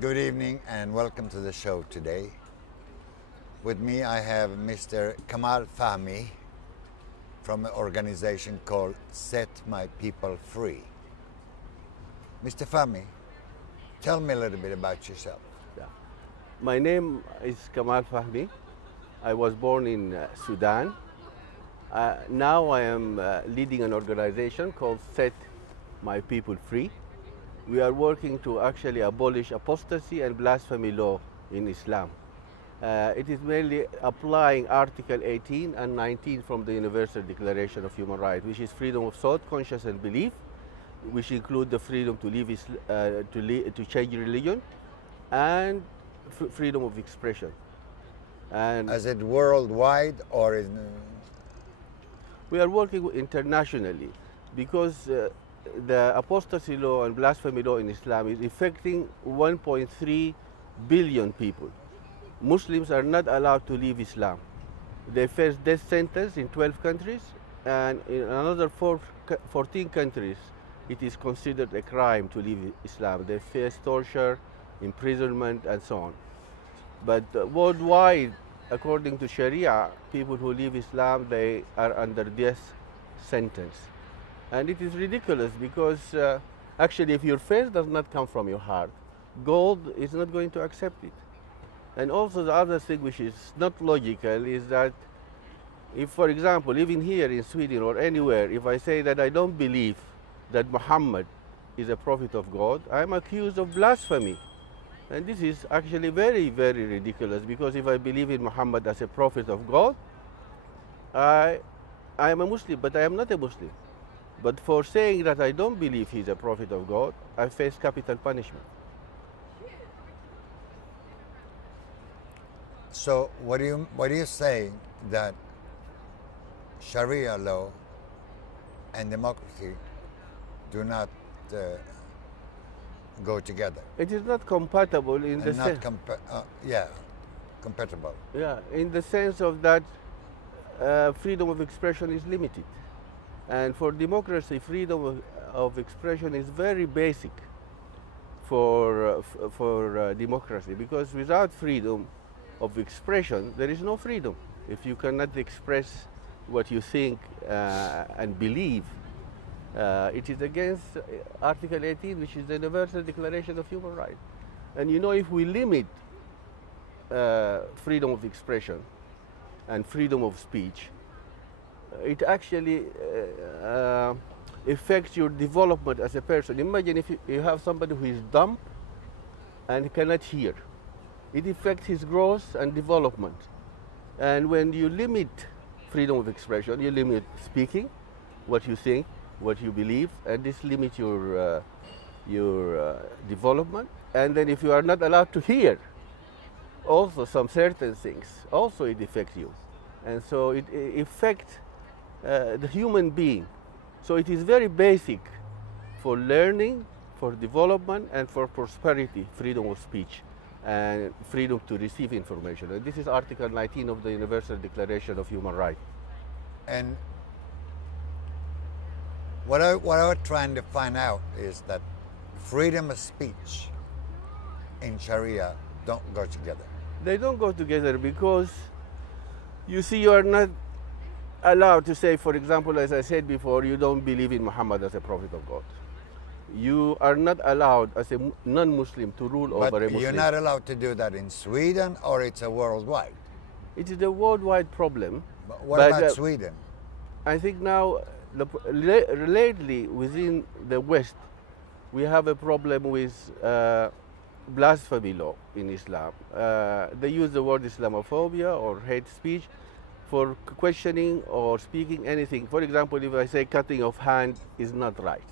Good evening and welcome to the show today. With me I have Mr. Kamal Fahmy from an organization called Set My People Free. Mr. Fahmy, tell me a little bit about yourself. Yeah. My name is Kamal Fahmy. I was born in Sudan. Now I am leading an organization called Set My People Free. We are working to actually abolish apostasy and blasphemy law in Islam. It is mainly applying Article 18 and 19 from the Universal Declaration of Human Rights, which is freedom of thought, conscience, and belief, which include the freedom to to change religion, and freedom of expression. And Is it worldwide or in... we are working internationally because the apostasy law and blasphemy law in Islam is affecting 1.3 billion people. Muslims are not allowed to leave Islam. They face death sentence in 12 countries, and in another 14 countries it is considered a crime to leave Islam. They face torture, imprisonment, and so on. But worldwide, according to Sharia, people who leave Islam, they are under death sentence. And it is ridiculous because actually if your faith does not come from your heart, God is not going to accept it. And also the other thing which is not logical is that if, for example, even here in Sweden or anywhere, if I say that I don't believe that Muhammad is a prophet of God, I'm accused of blasphemy. And this is actually very, very ridiculous, because if I believe in Muhammad as a prophet of God, I am a Muslim, but I am not a Muslim. But for saying that I don't believe he's a prophet of God, I face capital punishment. So what do you say that Sharia law and democracy do not go together? It is not compatible in the And not sense. compatible. Yeah, in the sense of that freedom of expression is limited. And for democracy, freedom of expression is very basic for democracy, because without freedom of expression, there is no freedom. If you cannot express what you think and believe, it is against Article 18, which is the Universal Declaration of Human Rights. And you know, if we limit freedom of expression and freedom of speech, it actually affects your development as a person. Imagine if you have somebody who is dumb and cannot hear. It affects his growth and development. And when you limit freedom of expression, you limit speaking, what you think, what you believe, and this limits your development. And then if you are not allowed to hear also some certain things, also it affects you. And so it affects the human being. So it is very basic for learning, for development, and for prosperity, freedom of speech and freedom to receive information. And this is Article 19 of the Universal Declaration of Human Rights. And what I was trying to find out is that freedom of speech in Sharia don't go together. They don't go together because, you see, you are not allowed to say, for example, as I said before, you don't believe in Muhammad as a prophet of God. You are not allowed as a non-Muslim to rule over a But Muslim. you're not allowed to do that in Sweden, or it's a worldwide? It is a worldwide problem. But what But, about Sweden? I think now, lately within the West, we have a problem with blasphemy law in Islam. They use the word Islamophobia or hate speech for questioning or speaking anything. For example, if I say cutting of hand is not right.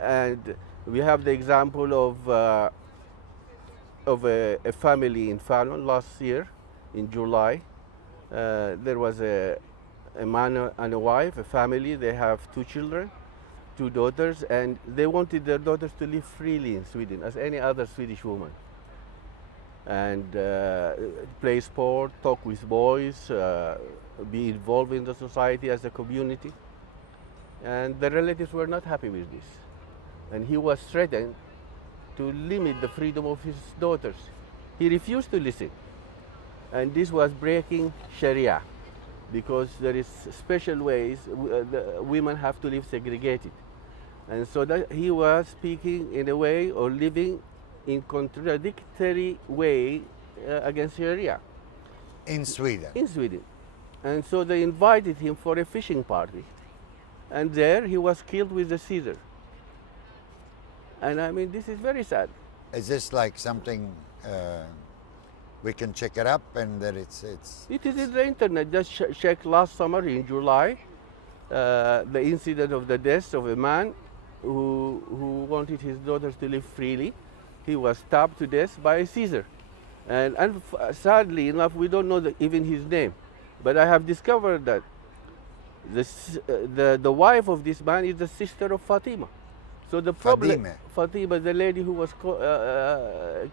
And we have the example of a family in Fallon last year in July. There was a man and a wife, a family. They have 2 children, 2 daughters, and they wanted their daughters to live freely in Sweden as any other Swedish woman. And play sport, talk with boys, be involved in the society as a community. And the relatives were not happy with this. And he was threatened to limit the freedom of his daughters. He refused to listen. And this was breaking Sharia, because there is special ways the women have to live segregated. And so that he was speaking in a way or living in contradictory way against Sharia. In Sweden. In Sweden. And so they invited him for a fishing party. And there he was killed with a scissor. And I mean, this is very sad. Is this like something we can check it up and that it's It is in the internet. Just check last summer in July, the incident of the death of a man who wanted his daughters to live freely. He was stabbed to death by a scissor. And sadly enough, we don't know even his name. But I have discovered that the wife of this man is the sister of Fatima. So the problem, Fatima, the lady who was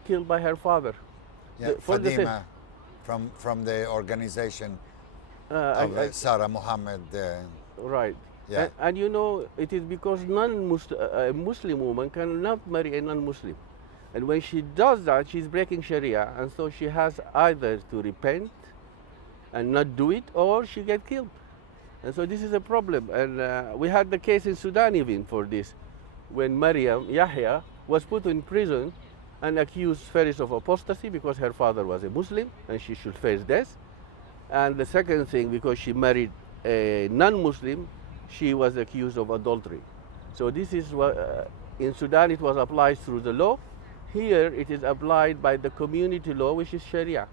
killed by her father. Yeah, Fatima, from the organization of Sarah Mohammed. Right. Yeah. And you know, it is because a Muslim woman cannot marry a non-Muslim. And when she does that, she's breaking Sharia. And so she has either to repent and not do it, or she gets killed. And so this is a problem. And we had the case in Sudan even for this, when Maryam Yahya was put in prison and accused Faris of apostasy because her father was a Muslim and she should face death. And the second thing, because she married a non-Muslim, she was accused of adultery. So this is what, in Sudan it was applied through the law. Here it is applied by the community law, which is Sharia.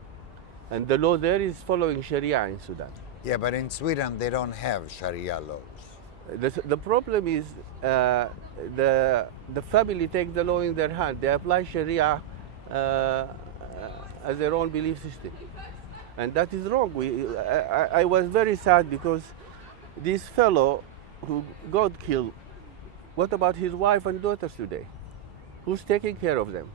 And the law there is following Sharia in Sudan. Yeah, but in Sweden they don't have Sharia laws. The problem is the family take the law in their hand. They apply Sharia as their own belief system. And that is wrong. I was very sad because this fellow who got killed, what about his wife and daughters today? Who's taking care of them?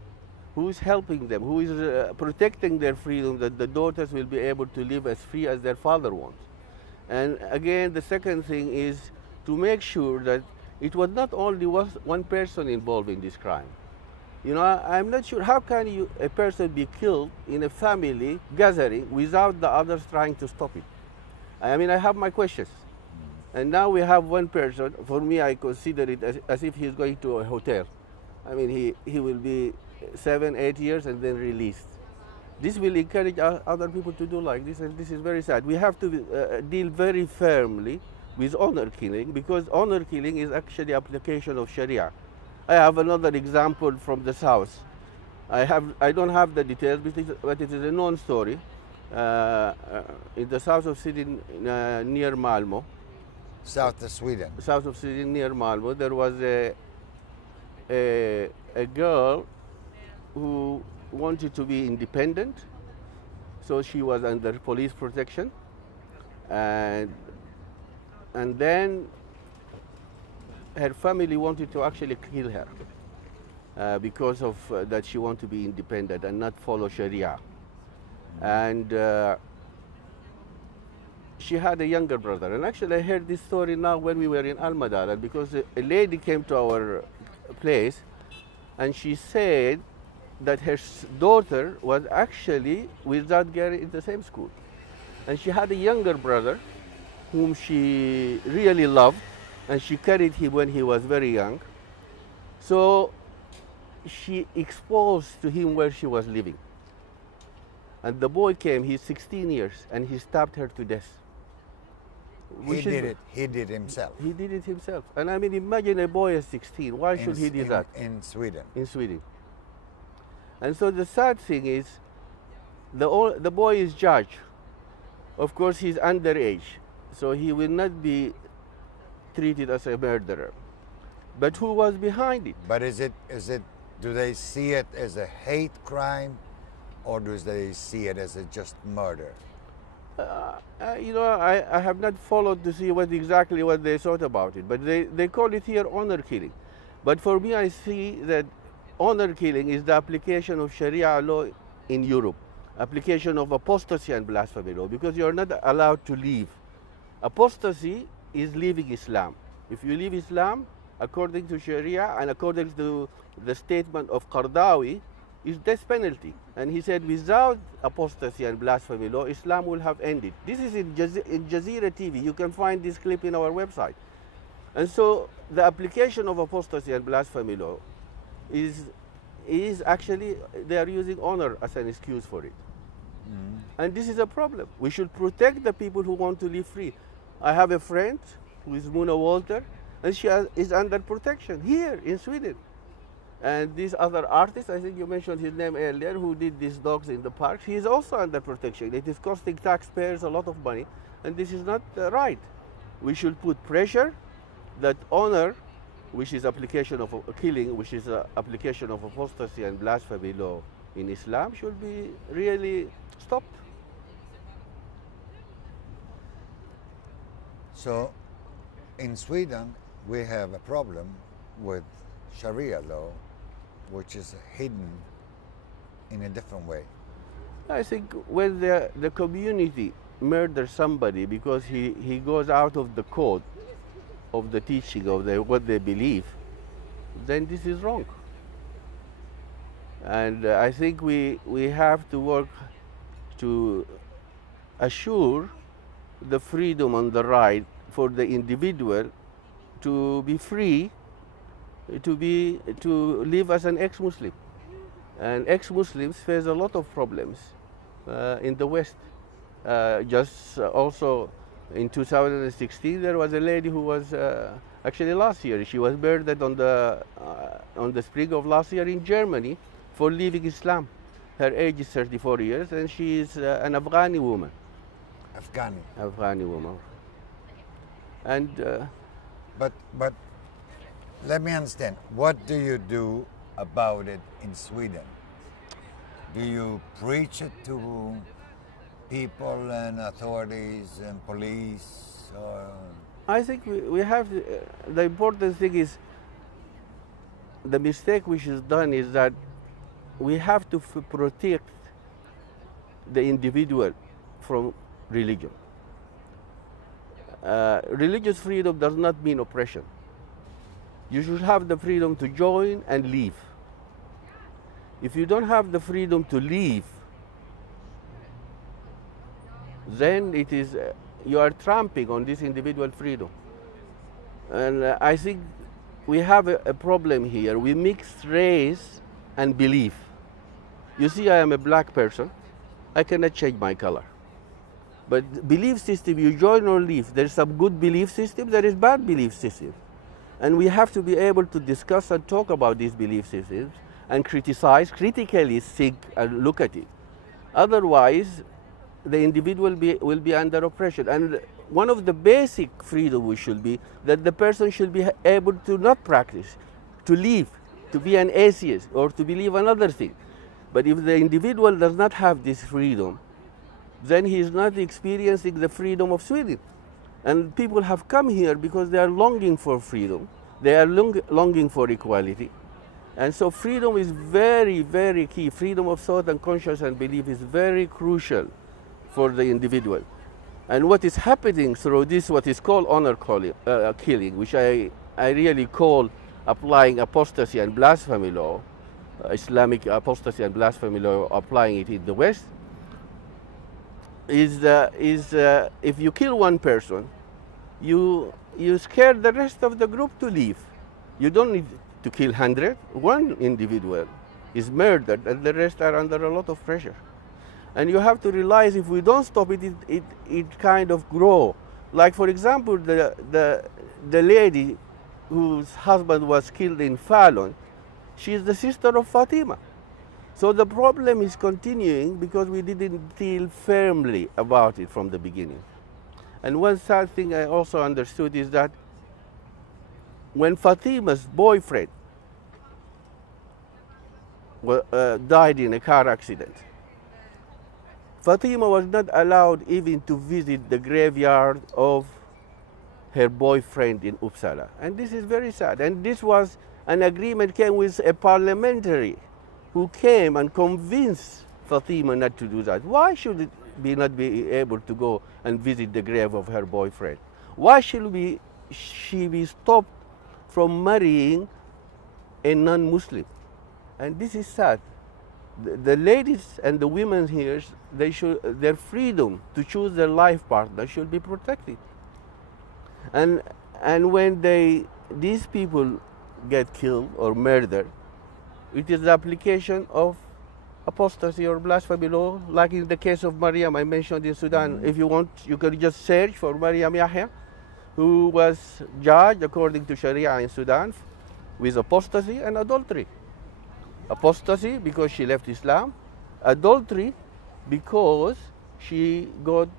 Who is helping them? Who is protecting their freedom, that the daughters will be able to live as free as their father wants? And again, the second thing is to make sure that it was not only one person involved in this crime. You know, I'm not sure how can a person be killed in a family gathering without the others trying to stop it. I mean, I have my questions. And now we have one person. For me, I consider it as if he's going to a hotel. I mean, he will be 7, 8 years and then released. This will encourage other people to do like this, and this is very sad. We have to deal very firmly with honor killing, because honor killing is actually application of Sharia. I have another example from the south. I don't have the details, but it is a known story. In the south of Sweden, near Malmo. South of Sweden. South of Sweden, near Malmo, there was a girl who wanted to be independent, so she was under police protection, and then her family wanted to actually kill her because of that she wanted to be independent and not follow Sharia. And she had a younger brother. And actually I heard this story now when we were in Almadara, because a lady came to our place and she said that her daughter was actually with that girl in the same school. And she had a younger brother whom she really loved, and she carried him when he was very young. So she exposed to him where she was living. And the boy came, he's 16 years, and he stabbed her to death. He did it himself. He did it himself. And I mean, imagine a boy at 16, why should he do that? In Sweden. In Sweden. And so the sad thing is, the boy is judged. Of course, he's underage, so he will not be treated as a murderer. But who was behind it? But do they see it as a hate crime, or do they see it as a just murder? You know, I have not followed to see exactly what they thought about it, but they call it here honor killing. But for me, I see that honor killing is the application of Sharia law in Europe, application of apostasy and blasphemy law, because you are not allowed to leave. Apostasy is leaving Islam. If you leave Islam, according to Sharia and according to the statement of Qardawi, is death penalty. And he said without apostasy and blasphemy law, Islam will have ended. This is in Jazeera TV. You can find this clip in our website. And so the application of apostasy and blasphemy law is actually, they are using honor as an excuse for it. And this is a problem. We should protect the people who want to live free. I have a friend who is Muna Walter, and she is under protection here in Sweden. And this other artist, I think you mentioned his name earlier, who did these dogs in the parks, he is also under protection. It is costing taxpayers a lot of money, and this is not right. We should put pressure that honor, which is application of killing, which is application of apostasy and blasphemy law in Islam, should be really stopped. So in Sweden, we have a problem with Sharia law, which is hidden in a different way. I think when the community murders somebody because he goes out of the code of the teaching of what they believe, then this is wrong. And I think we have to work to assure the freedom and the right for the individual to be free, to live as an ex-Muslim. And ex-Muslims face a lot of problems in the West. Also in 2016, there was a lady who was actually last year. She was murdered on the spring of last year in Germany for leaving Islam. Her age is 34 years, and she is an Afghani woman. Afghani woman. And but let me understand. What do you do about it in Sweden? Do you preach it to people and authorities and police? Or? I think we have the important thing is the mistake which is done is that we have to protect the individual from religion. Religious freedom does not mean oppression. You should have the freedom to join and leave. If you don't have the freedom to leave, then it is you are trampling on this individual freedom. And I think we have a problem here. We mix race and belief. You see, I am a black person. I cannot change my color. But belief system, you join or leave. There's some good belief system, there is bad belief system. And we have to be able to discuss and talk about these belief systems and criticize, critically think and look at it. Otherwise, the individual will be under oppression. And one of the basic freedom should be that the person should be able to not practice, to leave, to be an atheist or to believe another thing. But if the individual does not have this freedom, then he is not experiencing the freedom of Sweden. And people have come here because they are longing for freedom. They are longing for equality. And so freedom is very, very key. Freedom of thought and conscience and belief is very crucial for the individual. And what is happening through this, what is called honor killing, which I really call applying apostasy and blasphemy law, Islamic apostasy and blasphemy law, applying it in the West, is if you kill one person, you scare the rest of the group to leave. You don't need to kill 100. One individual is murdered and the rest are under a lot of pressure. And you have to realize if we don't stop it, it kind of grow. Like for example, the lady whose husband was killed in Fallon, she is the sister of Fatima. So the problem is continuing because we didn't deal firmly about it from the beginning. And one sad thing I also understood is that when Fatima's boyfriend died in a car accident, Fatima was not allowed even to visit the graveyard of her boyfriend in Uppsala. And this is very sad. And this was an agreement came with a parliamentary who came and convinced Fatima not to do that. Why should it not be able to go and visit the grave of her boyfriend? Why should she be stopped from marrying a non-Muslim. And this is sad. The ladies and the women here, their freedom to choose their life partner should be protected. And when these people get killed or murdered, it is the application of apostasy or blasphemy law, like in the case of Maryam I mentioned in Sudan. If you want, you can just search for Maryam Yahya, who was judged according to Sharia in Sudan with apostasy and adultery. Apostasy because she left Islam, adultery because she got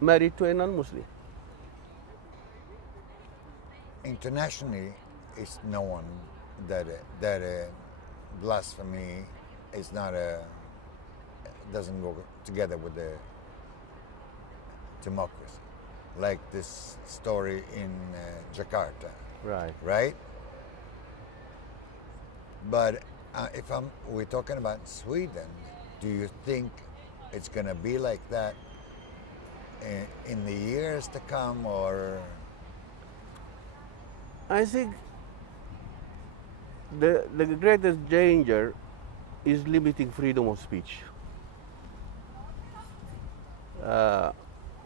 married to a non-Muslim. Internationally, it's known that blasphemy is doesn't go together with the democracy, like this story in Jakarta, right? But if we're talking about Sweden, do you think it's going to be like that in the years to come, or? I think the greatest danger is limiting freedom of speech.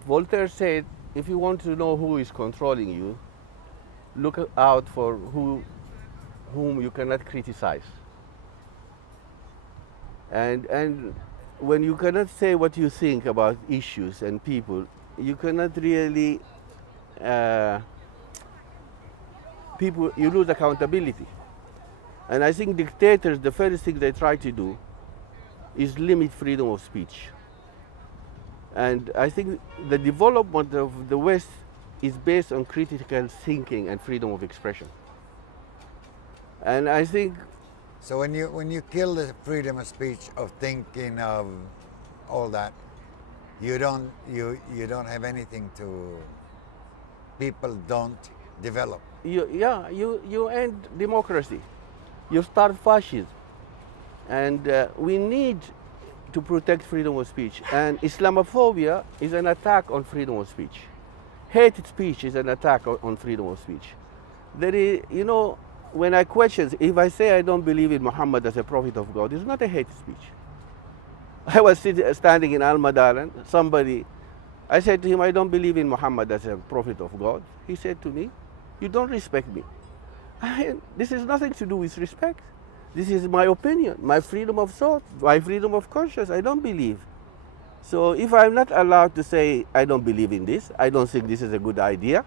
Voltaire said, if you want to know who is controlling you, look out for whom you cannot criticize. And when you cannot say what you think about issues and people, you cannot really, you lose accountability. And I think dictators, the first thing they try to do is limit freedom of speech. And I think the development of the West is based on critical thinking and freedom of expression. And I think, so when you kill the freedom of speech, of thinking, of all that, you don't have anything to, people don't develop. You end democracy. You start fascism. And we need to protect freedom of speech. And Islamophobia is an attack on freedom of speech. Hate speech is an attack on freedom of speech. There is, when I question, if I say I don't believe in Muhammad as a prophet of God, it's not a hate speech. I was standing in Al-Madalan, I said to him, I don't believe in Muhammad as a prophet of God. He said to me, you don't respect me. This has nothing to do with respect. This is my opinion, my freedom of thought, my freedom of conscience. I don't believe. So if I'm not allowed to say I don't believe in this, I don't think this is a good idea,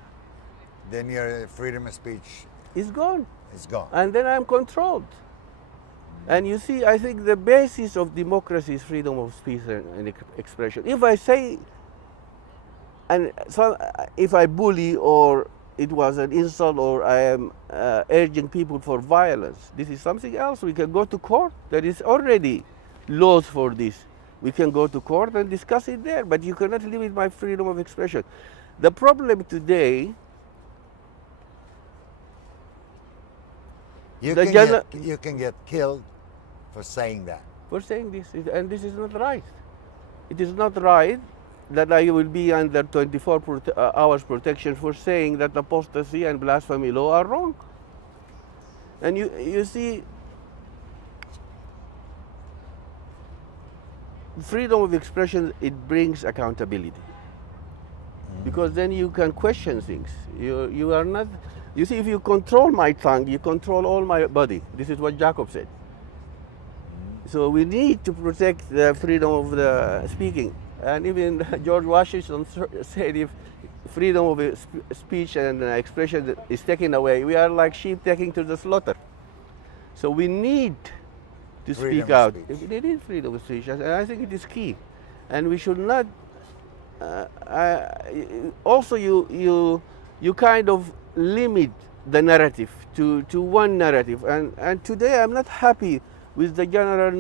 then your freedom of speech is gone. It's gone. And then I'm controlled. And you see, I think the basis of democracy is freedom of speech and expression. If I say, and so if I bully, or it was an insult, or I am urging people for violence, this is something else. We can go to court. There is already laws for this. We can go to court and discuss it there, but you cannot limit my freedom of expression. The problem today, you can get killed for saying that. For saying this, and this is not right. It is not right that I will be under 24 hours protection for saying that apostasy and blasphemy law are wrong. And you see, freedom of expression, it brings accountability. Because then you can question things. You are not, you see, if you control my tongue, you control all my body. This is what Jacob said. So we need to protect the freedom of the speaking. And even George Washington said, if freedom of speech and expression is taken away, we are like sheep taken to the slaughter. So we need to speak out. We need freedom of speech, and I think it is key. And we should not. Also, you kind of limit the narrative to one narrative. And today I'm not happy with the general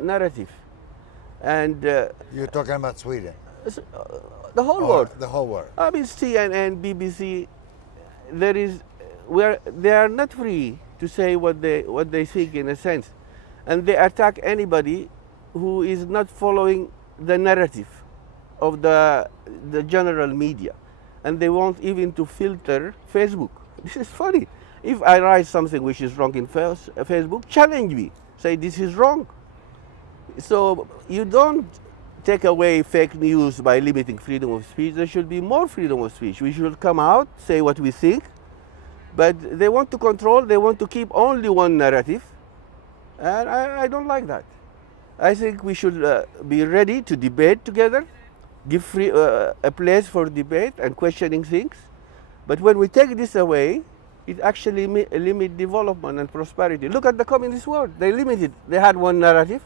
narrative. And you're talking about Sweden? The whole world. The whole world. I mean, CNN, BBC, they are not free to say what they think, in a sense. And they attack anybody who is not following the narrative of the general media. And they want even to filter Facebook. This is funny. If I write something which is wrong in Facebook, challenge me. Say this is wrong. So you don't take away fake news by limiting freedom of speech. There should be more freedom of speech. We should come out, say what we think, but they want to control, they want to keep only one narrative, and I don't like that. I think we should be ready to debate together, give a place for debate and questioning things, but when we take this away, it actually limits development and prosperity. Look at the communist world. They limited. They had one narrative,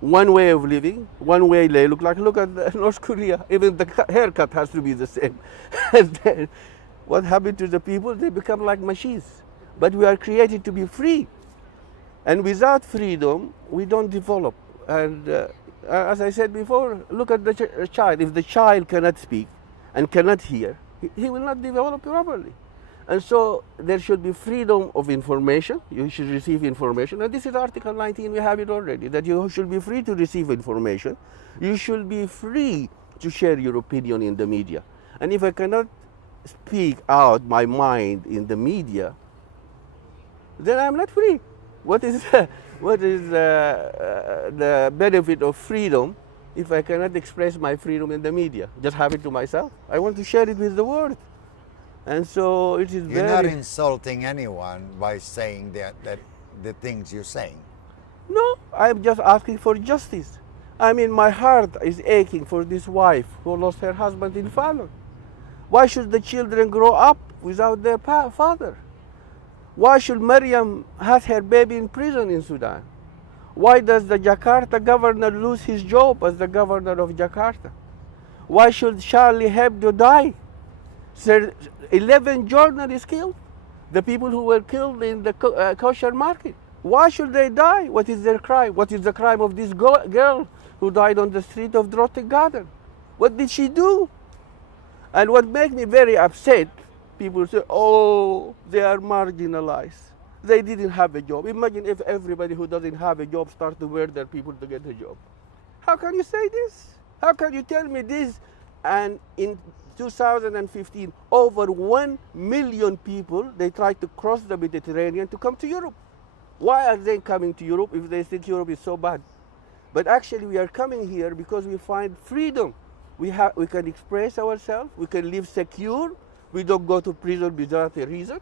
one way of living, one way they look like. Look at North Korea. Even the haircut has to be the same. And then what happened to the people? They become like machines. But we are created to be free. And without freedom, we don't develop. And as I said before, look at the child. If the child cannot speak and cannot hear, he will not develop properly. And so there should be freedom of information. You should receive information. And this is Article 19, we have it already, that you should be free to receive information. You should be free to share your opinion in the media. And if I cannot speak out my mind in the media, then I'm not free. What is the benefit of freedom if I cannot express my freedom in the media? Just have it to myself. I want to share it with the world. And so it is You're not insulting anyone by saying that the things you're saying. No, I'm just asking for justice. I mean, my heart is aching for this wife who lost her husband in Fallon. Why should the children grow up without their father? Why should Maryam have her baby in prison in Sudan? Why does the Jakarta governor lose his job as the governor of Jakarta? Why should Charlie Hebdo die? 11 journalists killed. The people who were killed in the kosher market. Why should they die? What is their crime? What is the crime of this girl who died on the street of Drottning Garden? What did she do? And what makes me very upset, people say, oh, they are marginalized. They didn't have a job. Imagine if everybody who doesn't have a job starts to murder people to get a job. How can you say this? How can you tell me this? And in 2015, over 1 million people, they tried to cross the Mediterranean to come to Europe. Why are they coming to Europe if they think Europe is so bad? But actually we are coming here because we find freedom. We can express ourselves, we can live secure, we don't go to prison without a reason.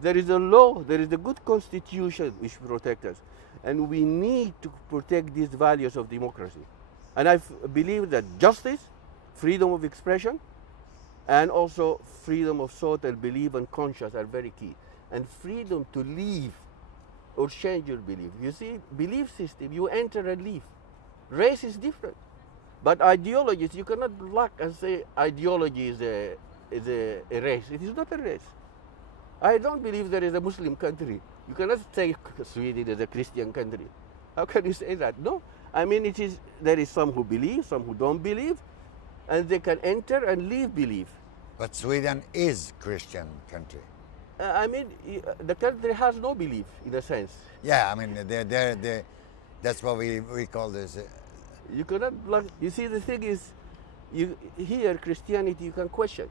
There is a law, there is a good constitution which protects us. And we need to protect these values of democracy. And I believe that justice, freedom of expression, and also freedom of thought and belief and conscience are very key. And freedom to leave or change your belief. You see, belief system, you enter and leave. Race is different. But ideologies, you cannot block and say ideology is a race. It is not a race. I don't believe there is a Muslim country. You cannot say Sweden is a Christian country. How can you say that? No. I mean, there is some who believe, some who don't believe, and they can enter and leave belief. But Sweden is Christian country. I mean, the country has no belief, in a sense. Yeah, I mean, that's what we call this. You cannot block. You see, the thing is, here Christianity you can question.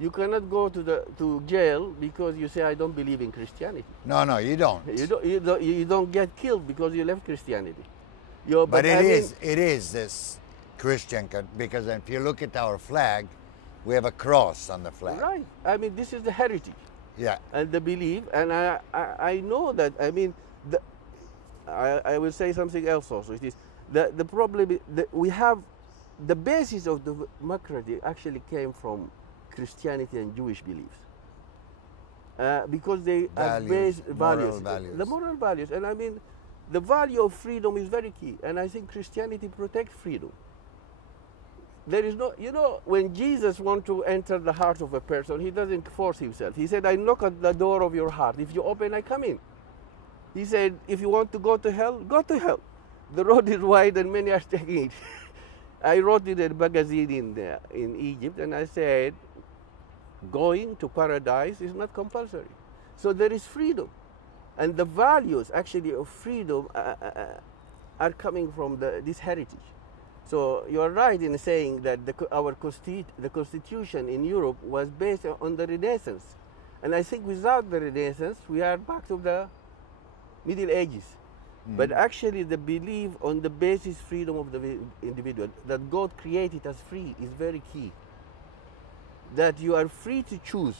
You cannot go to jail because you say I don't believe in Christianity. No, you don't. You don't get killed because you left Christianity. But it is this Christian country, because if you look at our flag, we have a cross on the flag. Right. I mean, this is the heritage. Yeah. And the belief, and I know that. I mean, I will say something else also. It is the problem is that we have the basis of the democracy actually came from Christianity and Jewish beliefs, because they are based values, the moral values, and I mean, the value of freedom is very key, and I think Christianity protects freedom. There is no, when Jesus wants to enter the heart of a person, he doesn't force himself. He said, I knock at the door of your heart. If you open, I come in. He said, if you want to go to hell, go to hell. The road is wide and many are taking it. I wrote in a magazine in Egypt, and I said, going to paradise is not compulsory. So there is freedom. And the values actually of freedom are coming from this heritage. So you are right in saying that the Constitution in Europe was based on the Renaissance. And I think without the Renaissance, we are back to the Middle Ages. But actually, the belief on the basic freedom of the individual, that God created us free, is very key. That you are free to choose,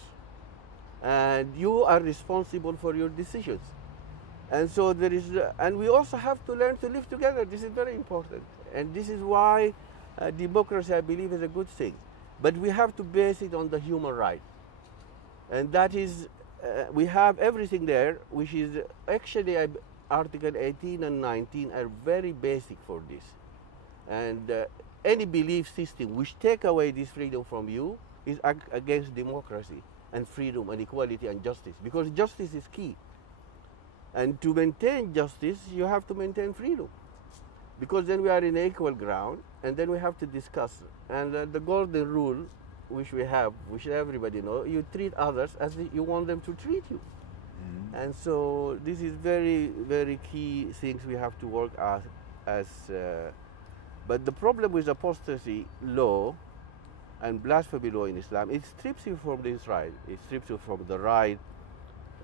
and you are responsible for your decisions. And so there is, and we also have to learn to live together. This is very important. And this is why democracy, I believe, is a good thing. But we have to base it on the human right. And that is, we have everything there, which is actually Article 18 and 19 are very basic for this. And any belief system which take away this freedom from you is against democracy and freedom and equality and justice, because justice is key. And to maintain justice, you have to maintain freedom, because then we are in equal ground, and then we have to discuss. And the golden rule, which we have, which everybody knows, you treat others as you want them to treat you. And so this is very, very key things we have to work as but the problem with apostasy law and blasphemy law in Islam, it strips you from this right. It strips you from the right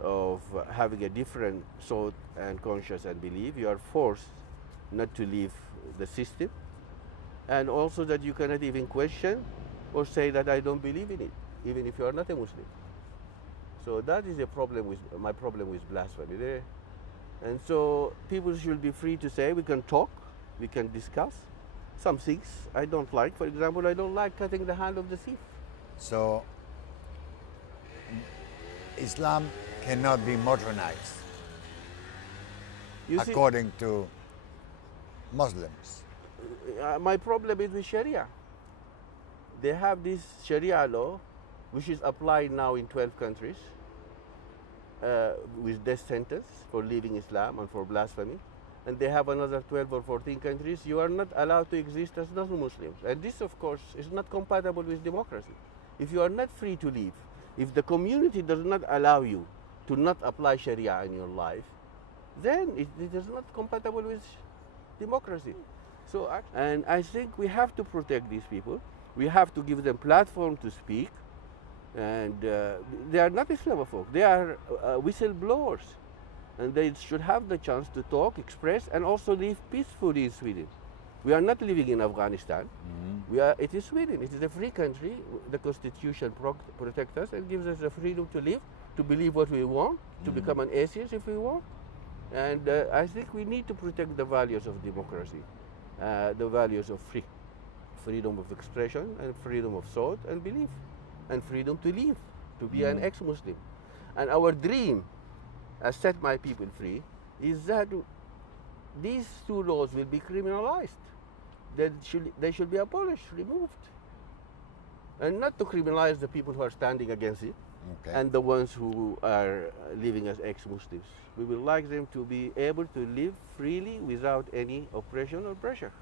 of having a different thought and conscience and belief. You are forced not to leave the system, and also that you cannot even question or say that I don't believe in it, even if you are not a Muslim. So that is a problem with my problem with blasphemy there. And so people should be free to say, we can talk, we can discuss. Some things I don't like. For example, I don't like cutting the hand of the thief. So Islam cannot be modernized You see, according to Muslims. my problem is with Sharia. They have this Sharia law, which is applied now in 12 countries, with death sentence for leaving Islam and for blasphemy. And they have another 12 or 14 countries. You are not allowed to exist as non-Muslims. And this, of course, is not compatible with democracy. If you are not free to live, if the community does not allow you to not apply Sharia in your life, then it is not compatible with democracy. So, and I think we have to protect these people. We have to give them platform to speak. And they are not Islamophobe. They are whistleblowers. And they should have the chance to talk, express, and also live peacefully in Sweden. We are not living in Afghanistan. It is Sweden. It is a free country. The Constitution protects us and gives us the freedom to live, to believe what we want, to become an atheist if we want. And I think we need to protect the values of democracy, the values of freedom of expression and freedom of thought and belief, and freedom to live, to be an ex-Muslim. And our dream, as Set My People Free, is that these two laws will be criminalized. They should be abolished, removed. And not to criminalize the people who are standing against it, and the ones who are living as ex-Muslims. We would like them to be able to live freely without any oppression or pressure.